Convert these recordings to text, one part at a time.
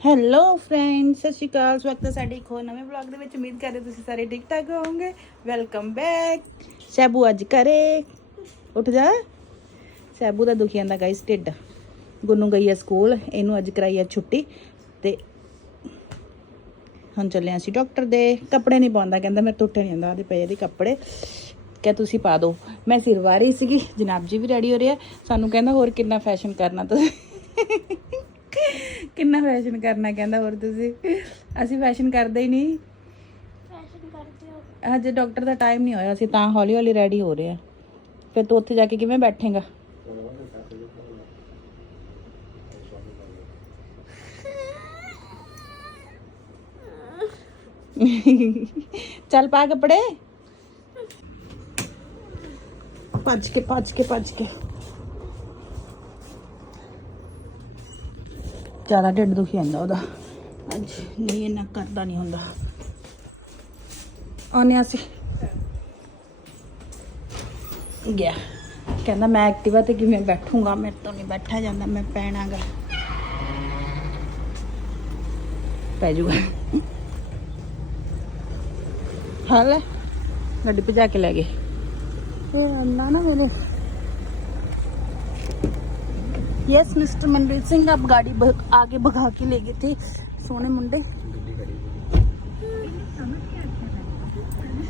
Hello friend ਸਤਿ ਸ਼੍ਰੀ ਅਕਾਲ। ਸਵਾਗਤ ਹੈ ਸਾਡੇ ਇੱਕ ਹੋਰ ਨਵੇਂ ਵਲੌਗ ਦੇ ਵਿੱਚ। ਉਮੀਦ ਕਰਦੇ ਤੁਸੀਂ ਸਾਰੇ ਠੀਕ ਠਾਕ ਹੋਵੋਗੇ। ਵੈਲਕਮ ਬੈਕ ਸੈਬੂ ਅੱਜ ਕਰੇ ਉੱਠ ਜਾ। ਸੈਬੂ ਦਾ ਦੁਖੀ ਜਾਂਦਾ ਗਾਇਸ ਢਿੱਡ। ਗੁੰਨੂ ਗਈ ਹੈ ਸਕੂਲ। ਇਹਨੂੰ ਅੱਜ ਕਰਾਈ ਹੈ ਛੁੱਟੀ। ਤੇ ਹੁਣ ਚੱਲੇ ਅਸੀਂ ਡਾਕਟਰ ਦੇ। ਕੱਪੜੇ ਨਹੀਂ ਪਾਉਂਦਾ। ਕਹਿੰਦਾ ਮੇਰੇ ਤੋਂ ਉੱਠੇ ਨਹੀਂ ਜਾਂਦਾ ਉਹਦੇ ਪਏ ਇਹਦੇ ਕੱਪੜੇ। ਕਿਹਾ ਤੁਸੀਂ ਪਾ ਦਿਓ ਮੈਂ ਸਿਰ ਵਾਰੀ ਸੀਗੀ। ਜਨਾਬ ਜੀ ਵੀ ਰੈਡੀ ਹੋ ਰਿਹਾ ਸਾਨੂੰ ਕਹਿੰਦਾ ਹੋਰ ਕਿੰਨਾ ਫੈਸ਼ਨ ਕਰਨਾ ਤੁਸੀਂ। ਕਿੰਨਾ ਫੈਸ਼ਨ ਕਰਨਾ ਕਹਿੰਦਾ ਹੋਰ ਤੁਸੀਂ? ਅਸੀਂ ਫੈਸ਼ਨ ਕਰਦੇ ਹੀ ਨਹੀਂ। ਫੈਸ਼ਨ ਕਰਦੇ ਹੋ। ਹਜੇ ਡਾਕਟਰ ਦਾ ਟਾਈਮ ਨਹੀਂ ਹੋਇਆ ਅਸੀਂ ਤਾਂ ਹੌਲੀ ਹੌਲੀ ਰੈਡੀ ਹੋ ਰਹੇ। ਆ ਫਿਰ ਤੂੰ ਉੱਥੇ ਜਾ ਕੇ ਕਿਵੇਂ ਬੈਠੇਗਾ? ਚੱਲ ਪਾ ਕੱਪੜੇ। ਭੱਜ ਕੇ ਭੱਜ ਕੇ ਭੱਜ ਕੇ। ਜ਼ਿਆਦਾ ਢਿੱਡ ਦੁਖੀ ਜਾਂਦਾ ਉਹਦਾ। ਅੱਜ ਨਹੀਂ ਇੰਨਾ ਕਰਦਾ ਨਹੀਂ ਹੁੰਦਾ। ਆਨੇ ਅਸੀਂ। ਗਿਆ। ਕਹਿੰਦਾ ਮੈਂ ਐਕਟਿਵਾ ਤੇ ਕਿਵੇਂ ਬੈਠੂੰਗਾ? ਮੇਰੇ ਤੋਂ ਨਹੀਂ ਬੈਠਾ ਜਾਂਦਾ ਮੈਂ ਪੈਣਾਗਾ ਪੈ ਜੂਗਾ। ਹਾਲੇ ਗੱਡੀ ਭਜਾ ਕੇ ਲੈ ਗਏ। ਇਹ ਅੰਨਾ ਨਾ ਮੇਰੇ। यस मिस्टर मनप्रीत सिंह आप गाड़ी भ- आगे भगा के ले गए थे सोने मुंडे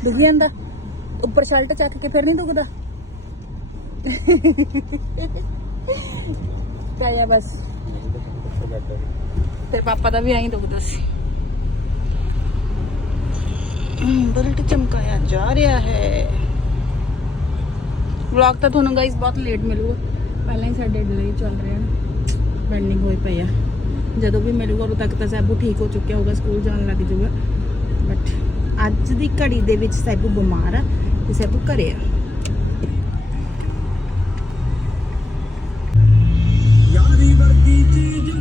ਦੁਖੀ ਜਾਂਦਾ ਉੱਪਰ ਸ਼ਰਟ ਚੱਕ ਕੇ ਫਿਰ ਨਹੀਂ ਦੁਖਦਾ ਕਾਇਆ ਬਸ ਤੇ ਪਾਪਾ ਦਾ ਵੀ ਐਂ ਦੁਖਦਾ ਸੀ ਹਮ, ਬੁਲਟ ਚਮਕਾਇਆ ਜਾ ਰਿਹਾ ਹੈ ਵਲੌਗ ਤਾਂ ਤੁਹਾਨੂੰ ਗਾਇਸ ਬਹੁਤ ਲੇਟ ਮਿਲੂਗਾ ਪਹਿਲਾਂ ਹੀ ਸਾਡੇ ਡਿਲੇ ਚੱਲ ਰਹੇ ਹਨ ਪੈਂਡਿੰਗ ਹੋਈ ਪਈ ਆ। ਜਦੋਂ ਵੀ ਮਿਲੂਗਾ ਉਦੋਂ ਤੱਕ ਤਾਂ ਸੈਬੂ ਠੀਕ ਹੋ ਚੁੱਕਿਆ ਹੋਊਗਾ, ਸਕੂਲ ਜਾਣ ਲੱਗ ਜਾਊਗਾ ਬਟ ਅੱਜ ਦੀ ਘੜੀ ਦੇ ਵਿੱਚ ਸੈਬੂ ਬਿਮਾਰ ਆ ਤੇ ਸੈਬੂ ਘਰੇ ਆ।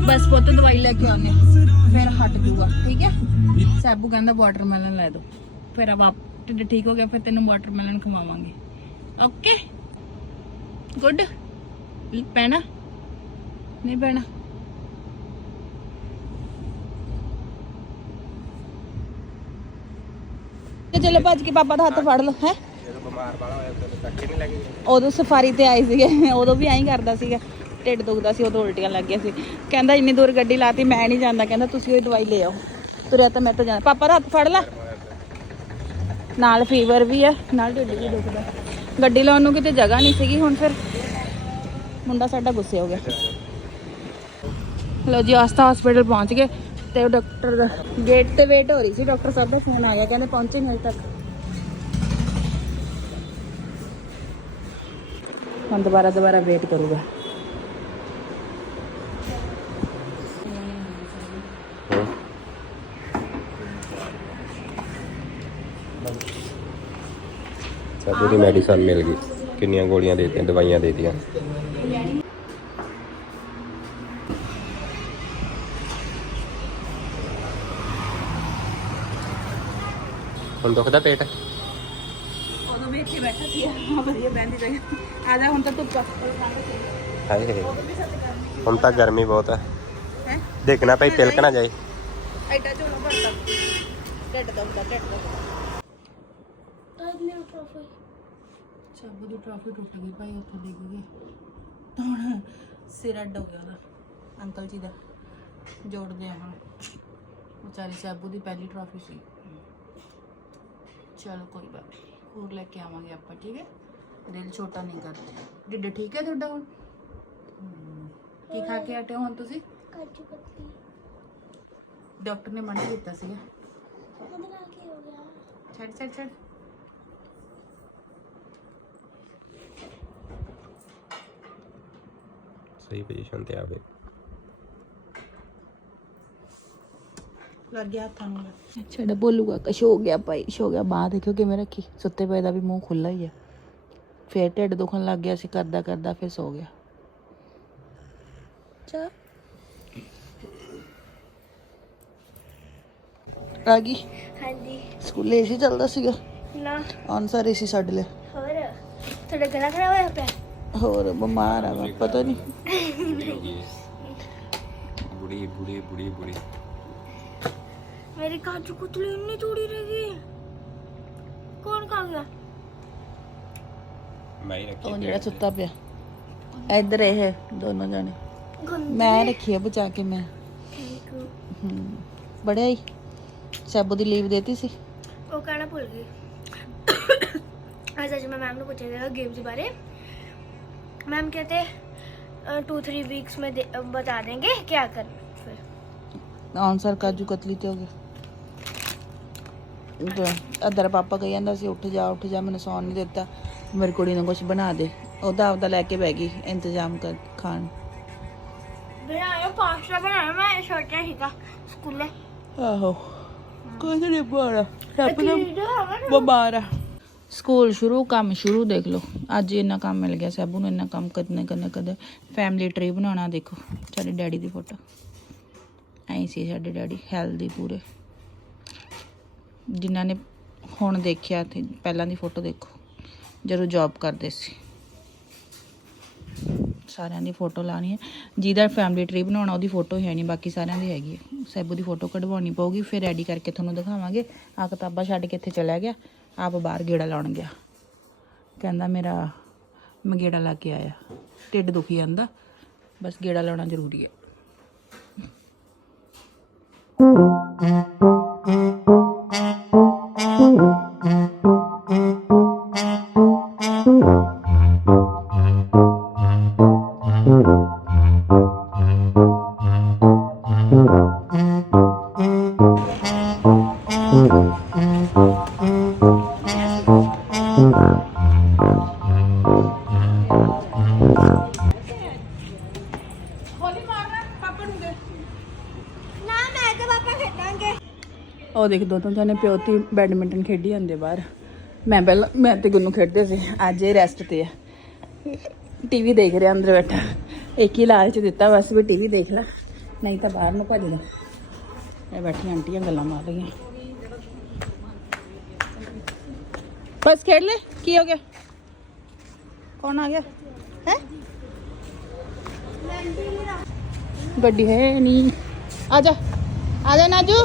ਬਸ ਪੁੱਤ ਦਵਾਈ ਲੈ ਕੇ ਆਉਣੇ ਫਿਰ ਹਟ ਜੂਗਾ, ਠੀਕ ਹੈ? ਸੈਬੂ ਕਹਿੰਦਾ ਵਾਟਰਮੈਲਨ ਲੈ ਦੋ। ਫਿਰ ਵਾਪ, ਢਿੱਡ ਠੀਕ ਹੋ ਗਿਆ, ਫਿਰ ਤੈਨੂੰ ਵਾਟਰਮੈਲਨ ਖਵਾਵਾਂਗੇ। ਓਕੇ ਗੁੱਡ ਪੈਣਾ? ਨਹੀਂ ਪੈਣਾ। ਤੇ ਚਲੋ ਭੱਜ ਕੇ ਪਾਪਾ ਦਾ ਹੱਥ ਫੜ ਲਓ, ਹੈ? ਉਦੋਂ ਸਫਾਰੀ ਤੇ ਆਏ ਸੀਗੇ ਉਦੋਂ ਵੀ ਐਂ ਕਰਦਾ ਸੀਗਾ, ਢਿੱਡ ਦੁਖਦਾ ਸੀ, ਉਦੋਂ ਉਲਟੀਆਂ ਲੱਗ ਗਿਆ ਸੀ। ਕਹਿੰਦਾ ਇੰਨੀ ਦੂਰ ਗੱਡੀ ਲਾਤੀ, ਮੈਂ ਨਹੀਂ ਜਾਂਦਾ, ਕਹਿੰਦਾ ਤੁਸੀਂ ਉਹ ਦਵਾਈ ਲੈ ਆਓ। ਤੁਰਿਆ ਤਾਂ ਮੈਂ ਤਾਂ ਜਾਂਦਾ। ਪਾਪਾ ਦਾ ਹੱਥ ਫੜ ਲੈ। ਨਾਲ ਫੀਵਰ ਵੀ ਆ, ਨਾਲ ਢਿੱਡ ਵੀ ਦੁਖਦਾ। ਗੱਡੀ ਲਾਉਣ ਨੂੰ ਕਿਤੇ ਜਗ੍ਹਾ ਨਹੀਂ ਸੀਗੀ ਹੁਣ ਫਿਰ। ਮੁੰਡਾ ਸਾਡਾ ਗੁੱਸੇ ਹੋ ਗਿਆ। ਲੋ ਜੀ ਆਸਤਾ ਹਸਪੀਟਲ ਪਹੁੰਚ ਗਏ ਤੇ ਉਹ ਡਾਕਟਰ ਦਾ ਗੇਟ ਤੇ ਵੇਟ ਹੋ ਰਹੀ ਸੀ। ਡਾਕਟਰ ਸਾਹਿਬ ਦਾ ਫੋਨ ਆ ਗਿਆ, ਕਹਿੰਦੇ ਪਹੁੰਚੇ ਨਹੀਂ ਹਜੇ ਤੱਕ। ਹੁਣ ਦੁਬਾਰਾ ਦੁਬਾਰਾ ਵੇਟ ਕਰੂਗਾ। ਸਾਡੀ ਦੀ ਮੈਡੀਸਨ ਮਿਲ ਗਈ। ਕਿੰਨੀਆਂ ਗੋਲੀਆਂ ਦੇ ਦਵਾਈਆਂ ਦੇ ਹੁਣ ਦੁਖਦਾ ਪੇਟ। ਉਦੋਂ ਬੈਠਾ ਸੀ ਆ ਵਧੀਆ ਬੈਠ ਦੀ ਜਗ੍ਹਾ ਆ ਜਾ ਹੁਣ ਤਾਂ ਧੁੱਪ ਆ। ਹਾਏ ਹਾਏ। ਹੁਣ ਤਾਂ ਗਰਮੀ ਬਹੁਤ ਹੈ ਹੈ? ਦੇਖਣਾ ਭਾਈ ਤਿਲਕ ਨਾ ਜਾਏ ਐਡਾ ਝੋਲਾ ਭਰਤਾ। ਢਿੱਡ ਦਾ ਹੁੰਦਾ ਢਿੱਡ ਦਾ। ਅੱਜ ਮੇਰਾ ਟ੍ਰੋਫੀ ਚਾਬੂ ਦੀ ਟਰਾਫੀ ਟੁੱਟ ਗਈ ਭਾਈ ਉੱਥੇ ਡਿੱਗ ਗਈ। ਤਾਂ ਹੁਣ ਸਿਰ ਅੱਡ ਹੋ ਗਿਆ ਉਹਦਾ ਅੰਕਲ ਜੀ ਦਾ। ਜੋੜਦੇ ਆ ਹੁਣ। ਵਿਚਾਰੀ ਚਾਬੂ ਦੀ ਪਹਿਲੀ ਟਰਾਫੀ ਸੀ। ਚਲੋ ਕੋਈ ਬਾਤ ਨਹੀਂ ਹੋਰ ਲੈ ਕੇ ਆਵਾਂਗੇ ਆਪਾਂ ਠੀਕ ਹੈ? ਦਿਲ ਛੋਟਾ ਨਹੀਂ ਕਰਦੇ। ਢਿੱਡ ਠੀਕ ਹੈ ਤੁਹਾਡਾ ਹੁਣ? ਹਮ, ਕੀ ਖਾ ਕੇ ਹਟੇ ਹੋ ਹੁਣ ਤੁਸੀਂ? ਕਾਜੂ ਕਤਲੀ ਡਾਕਟਰ ਨੇ ਮਨਾ ਕੀਤਾ ਸੀਗਾ। ਉਹਦੇ ਨਾਲ ਕੀ ਹੋ ਗਿਆ? ਛੱਡ ਛੱਡ ਛੱਡ। ਸਹੀ ਪੋਜੀਸ਼ਨ ਤੇ ਆਵੇ ਲੱਗ ਗਿਆ ਹੱਥਾਂ ਨੂੰ ਛੱਡ ਬੋਲੂਗਾ ਕੁਛ ਹੋ ਗਿਆ ਭਾਈ ਕੁਛ ਹੋ ਗਿਆ ਬਾਹ ਦੇਖਿਓ ਕਿਵੇਂ ਰੱਖੀ। ਸੁੱਤੇ ਪਏ ਦਾ ਵੀ ਮੂੰਹ ਖੁੱਲਾ ਹੀ ਆ। ਫੇਰ ਢਿੱਡ ਦੁਖਣ ਲੱਗ ਗਿਆ ਸੀ ਕਰਦਾ ਕਰਦਾ ਫਿਰ ਸੋ ਗਿਆ। ਚਾ। ਆ ਗਈ? ਹਾਂਜੀ। ਸਕੂਲੇ ਏਸੀ ਚੱਲਦਾ ਸੀਗਾ? ਨਾ। ਆਨਸਰ ਏਸੀ ਛੱਡ ਲਿਆ। ਹੋਰ? ਤੁਹਾਡਾ ਗਲਾ ਖਰਾਬ ਹੋਇਆ ਪਿਆ? ਹੋਰ ਬਿਮਾਰ ਆ ਪਤਾ ਨਹੀਂ। ਬੁੜੀ ਬੁੜੀ ਬੁੜੀ ਬੁੜੀ ਬੁੜੀ। मेरी काजू कुतली इतनी थोड़ी रह गई कौन खा गया ਮੈਂ ਹੀ ਰੱਖੀ ਉਹ ਜਿਹੜਾ ਸੁੱਤਾ ਪਿਆ ਇੱਧਰ ਇਹ ਦੋਨੋਂ ਜਾਣੇ गंदी ਮੈਂ ਰੱਖੀ ਆ ਬਚਾ ਕੇ ਮੈਂ थैंक यू ਹੂੰ ਬੜਿਆ ਹੀ ਸੈਬੂ ਦੀ ਲੀਵ ਦੇਤੀ ਸੀ वो कहना भूल गई आज आज मैं मैम ने पूछा था गेम्स के बारे मैम कहते टू थ्री वीक्स में दे- अ, बता देंगे क्या करना फिर ਆਨਸਰ ਕਾਜੂ ਕਤਲੀ ਤੇ ਹੋ ਗਿਆ ਅਦਰ ਪਾਪਾ ਕਹੀ ਜਾਂਦਾ ਸੀ ਉੱਠ ਜਾ ਉੱਠ ਜਾ ਮੈਨੂੰ ਸੌਣ ਨਹੀਂ ਦਿੱਤਾ। ਮੇਰੀ ਕੁੜੀ ਨੂੰ ਕੁਝ ਬਣਾ ਦੇ। ਉਹਦਾ ਆਪਦਾ ਲੈ ਕੇ ਬਹਿ ਗਈ ਇੰਤਜ਼ਾਮ ਕਰ ਖਾਣ। ਸਕੂਲ। ਸ਼ੁਰੂ ਕੰਮ ਸ਼ੁਰੂ ਦੇਖ ਲਓ। ਅੱਜ ਇੰਨਾ ਕੰਮ ਮਿਲ ਗਿਆ ਸਭ ਨੂੰ ਇੰਨਾ ਕੰਮ ਕਰਨੇ ਕਰਨੇ ਕਦੇ ਫੈਮਿਲੀ ਟ੍ਰੀ ਬਣਾਉਣਾ ਦੇਖੋ ਸਾਡੇ ਡੈਡੀ ਦੀ ਫੋਟੋ ਐਂ ਸੀ ਸਾਡੇ ਡੈਡੀ ਹੈਲਦੀ ਪੂਰੇ। ਜਿਨ੍ਹਾਂ ਨੇ ਹੁਣ ਦੇਖਿਆ ਤੇ ਪਹਿਲਾਂ ਦੀ ਫੋਟੋ ਦੇਖੋ, ਜਦੋਂ ਜੌਬ ਕਰਦੇ ਸੀ। ਸਾਰਿਆਂ ਦੀ ਫੋਟੋ ਲਾਣੀ ਹੈ। ਜਿਹਦਾ ਫੈਮਿਲੀ ਟਰੀ ਬਣਾਉਣਾ, ਉਹਦੀ ਫੋਟੋ ਹੈ ਨਹੀਂ, ਬਾਕੀ ਸਾਰਿਆਂ ਦੀ ਹੈਗੀ ਹੈ। ਸੈਬੂ ਦੀ ਫੋਟੋ ਕਢਵਾਉਣੀ ਪਊਗੀ, ਫਿਰ ਰੈਡੀ ਕਰਕੇ ਤੁਹਾਨੂੰ ਦਿਖਾਵਾਂਗੇ। ਆ ਕਿਤਾਬਾਂ ਛੱਡ ਕੇ ਇੱਥੇ ਚਲਿਆ ਗਿਆ, ਆਪ ਬਾਹਰ ਗੇੜਾ ਲਾਉਣ ਗਿਆ। ਕਹਿੰਦਾ ਮੇਰਾ, ਮੈਂ ਗੇੜਾ ਲਾ ਕੇ ਆਇਆ। ਢਿੱਡ ਦੁਖੀ ਜਾਂਦਾ ਬਸ ਗੇੜਾ ਲਾਉਣਾ ਜ਼ਰੂਰੀ ਹੈ। ਉਹ ਦੇਖ, ਦੋ ਦੋਨੋਂ ਜਾਨੇ ਪਿਓਤੀ ਬੈਡਮਿੰਟਨ ਖੇਡੀ ਜਾਂਦੇ ਬਾਹਰ। ਮੈਂ ਪਹਿਲਾਂ, ਮੈਂ ਤੇ ਗੁੰਨੂ ਖੇਡਦੇ ਸੀ। ਅੱਜ ਇਹ ਰੈਸਟ ਤੇ ਆ। ਟੀਵੀ ਦੇਖ ਰਿਹਾ, ਅੰਦਰ ਬੈਠਾ। ਇੱਕ ਹੀ ਲਾਲਚ ਦਿੱਤਾ ਬਸ ਵੀ ਟੀਵੀ ਦੇਖ ਲੈ। ਨਹੀਂ ਤਾਂ ਬਾਹਰ ਨੂੰ ਭੱਜਦਾ ਇਹ ਬੈਠੀ ਆਂਟੀਆਂ ਗੱਲਾਂ ਮਾਰ ਰਹੀਆਂ। ਬਸ ਖੇਡ ਲੈ, ਕੀ ਹੋ ਗਿਆ? ਕੌਣ ਆ ਗਿਆ? ਹੈ? ਗੱਡੀ ਹੈ ਨਹੀਂ। ਆ ਜਾ ਆ ਜਾ ਨਾਜੂ।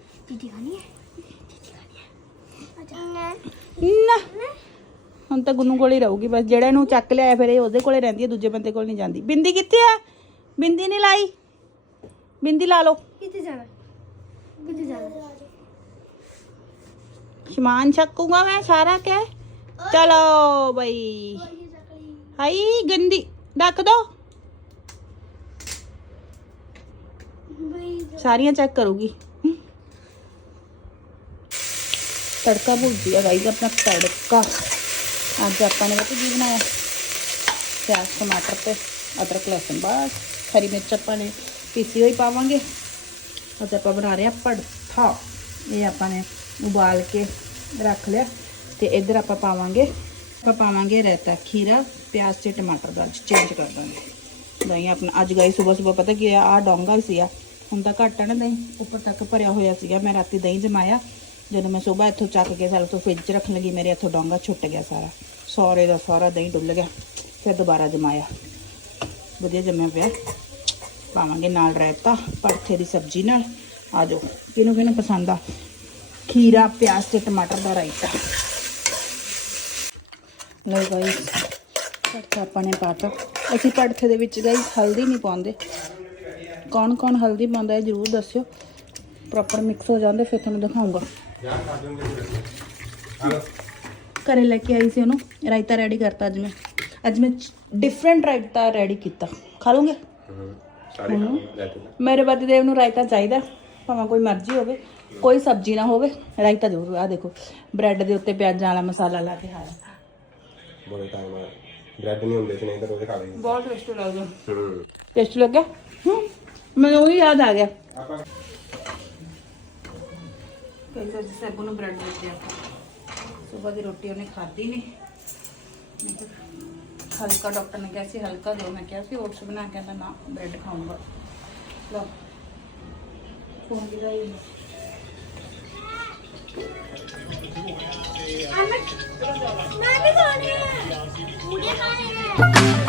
ਹੁਣ ਤਾਂ ਗੁੰਨੂ ਕੋਲ ਹੀ ਰਹੂਗੀ ਬਸ ਜਿਹੜਾ ਇਹਨੂੰ ਚੱਕ ਲਿਆ ਫਿਰ ਇਹ ਉਹਦੇ ਕੋਲੇ ਰਹਿੰਦੀ ਹੈ ਦੂਜੇ ਬੰਦੇ ਕੋਲ ਨਹੀਂ ਜਾਂਦੀ। ਬਿੰਦੀ ਕਿੱਥੇ ਆ? ਬਿੰਦੀ ਨਹੀਂ ਲਾਈ। ਬਿੰਦੀ ਲਾ ਲਓ। ਕਿੱਥੇ ਜਾਣਾ? ਕਿੱਥੇ ਜਾਣਾ? ਸਮਾਨ ਛੱਕੂਗਾ ਮੈਂ ਸਾਰਾ ਕੇ ਚਲੋ ਬਈ। ਹਾਈ ਗੰਦੀ। ਡੱਕ ਦੋ। ਸਾਰੀਆਂ ਚੈੱਕ ਕਰੂਗੀ। ਤੜਕਾ ਭੁੱਜੀ ਆ ਗਾਈਜ਼ ਆਪਣਾ ਤੜਕਾ ਅੱਜ ਆਪਾਂ ਨੇ ਪਤਾ ਕੀ ਬਣਾਇਆ ਪਿਆਜ਼ ਟਮਾਟਰ ਤੇ ਅਦਰਕ ਲਸਣ ਬਸ ਹਰੀ ਮਿਰਚ ਆਪਾਂ ਨੇ ਪੀਸੀ ਹੋਈ ਪਾਵਾਂਗੇ ਅੱਜ ਆਪਾਂ ਬਣਾ ਰਹੇ ਆ ਪੜਥਾ ਇਹ ਆਪਾਂ ਨੇ ਉਬਾਲ ਕੇ ਰੱਖ ਲਿਆ ਤੇ ਇੱਧਰ ਆਪਾਂ ਪਾਵਾਂਗੇ ਆਪਾਂ ਪਾਵਾਂਗੇ ਰਾਇਤਾ ਖੀਰਾ ਪਿਆਜ਼ ਤੇ ਟਮਾਟਰ ਦਾ ਚੇਂਜ ਕਰ ਦਾਂਗੇ ਦਹੀਂ ਆਪਣਾ ਅੱਜ ਗਈ ਸਵੇਰ ਸਵੇਰ ਪਤਾ ਕੀ ਆ ਆ ਡੋਂਗਾ ਹੀ ਸੀਗਾ ਹੁਣ ਤਾਂ ਘੱਟ ਆ ਨਾ ਦਹੀਂ ਉੱਪਰ ਤੱਕ ਭਰਿਆ ਹੋਇਆ ਸੀਗਾ ਮੈਂ ਰਾਤੀ ਦਹੀਂ ਜਮਾਇਆ ਜਦੋਂ ਮੈਂ ਸਵੇਰ ਇੱਥੋਂ ਚੱਕ ਕੇ ਸਾਲ ਤੋਂ ਫ੍ਰਿਜ 'ਚ ਰੱਖਣ ਲੱਗੀ, ਮੇਰੇ ਇੱਥੋਂ ਡੋਂਗਾ ਛੁੱਟ ਗਿਆ ਸਾਰਾ। ਸੌਰੇ ਦਾ ਸਾਰਾ ਦਹੀਂ ਡੁੱਲ ਗਿਆ, ਫਿਰ ਦੁਬਾਰਾ ਜਮਾਇਆ। ਵਧੀਆ ਜੰਮਿਆ ਪਿਆ। ਪਾਵਾਂਗੇ ਨਾਲ ਰਾਇਤਾ ਪਰਥੇ ਦੀ ਸਬਜ਼ੀ ਨਾਲ। ਆ ਜਾਓ, ਕਿਹਨੂੰ ਕਿਹਨੂੰ ਪਸੰਦ ਆ? ਖੀਰਾ, ਪਿਆਜ਼ ਤੇ ਟਮਾਟਰ ਦਾ ਰਾਇਤਾ। ਲਓ ਗਾਈਸ ਪਰਥਾ ਆਪਾਂ ਨੇ ਪਾਤਾ। ਅਸੀਂ ਪਰਥੇ ਦੇ ਵਿੱਚ ਗਾਈਸ ਹਲਦੀ ਨਹੀਂ ਪਾਉਂਦੇ। ਕੌਣ ਕੌਣ ਹਲਦੀ ਪਾਉਂਦਾ ਹੈ ਜਰੂਰ ਦੱਸਿਓ। ਪ੍ਰੋਪਰ ਮਿਕਸ ਹੋ ਜਾਂਦੇ, ਫਿਰ ਤੁਹਾਨੂੰ ਦਿਖਾਉਂਗਾ। ਘਰੇ ਲੈ ਕੇ ਆਈ ਸੀ ਉਹਨੂੰ ਰਾਇਤਾ ਰੈਡੀ ਕਰਤਾ ਅੱਜ ਮੈਂ। ਅੱਜ ਮੈਂ ਡਿਫਰੈਂਟ ਰਾਇਤਾ ਰੈਡੀ ਕੀਤਾ। ਖਾ ਲਓਗੇ? ਸਾਰੇ ਮੇਰੇ ਪਤੀ ਦੇਵ ਨੂੰ ਰਾਇਤਾ ਚਾਹੀਦਾ। ਭਾਵੇਂ ਕੋਈ ਮਰਜ਼ੀ ਹੋਵੇ ਕੋਈ ਸਬਜ਼ੀ ਨਾ ਹੋਵੇ ਰਾਇਤਾ ਜ਼ਰੂਰ ਆ ਦੇਖੋ। ਬ੍ਰੈਡ ਦੇ ਉੱਤੇ ਪਿਆਜ਼ਾਂ ਵਾਲਾ ਮਸਾਲਾ ਲਾ ਕੇ ਖਾਇਆ ਬੜੇ ਟਾਈਮ ਬ੍ਰੈਡ ਨਹੀਂ ਹੁੰਦੇ ਸੀ ਨਹੀਂ ਤਾਂ ਉਹਦੇ ਖਾ ਲਈ ਬਹੁਤ ਟੇਸਟੀ ਲੱਗਦਾ। ਹੂੰ। ਟੇਸਟੀ ਲੱਗਿਆ? ਹੂੰ, ਮੈਨੂੰ ਉਹੀ ਯਾਦ ਆ ਗਿਆ। ਕਈ ਵਾਰ ਸੈਬੂ ਨੂੰ ਬ੍ਰੈਡ ਦਿੱਤੇ ਆਪਾਂ ਸਵੇਰ ਦੀ ਰੋਟੀ ਉਹਨੇ ਖਾਧੀ ਨਹੀਂ ਮੈਂ ਕਿਹਾ ਹਲਕਾ ਡਾਕਟਰ ਨੇ ਕਿਹਾ ਸੀ ਹਲਕਾ ਦਿਓ ਮੈਂ ਕਿਹਾ ਸੀ ਓਟਸ ਬਣਾ ਕੇ ਤਾਂ ਨਾ ਬ੍ਰੈਡ ਖਾਊਂਗਾ ਲਓ ਪੂੰਗੀ ਦਾ ਹੀ ਮੈਂ ਵੀ ਖਾਣੇ ਹੈ ਮੁਝੇ ਖਾਣੇ ਹੈ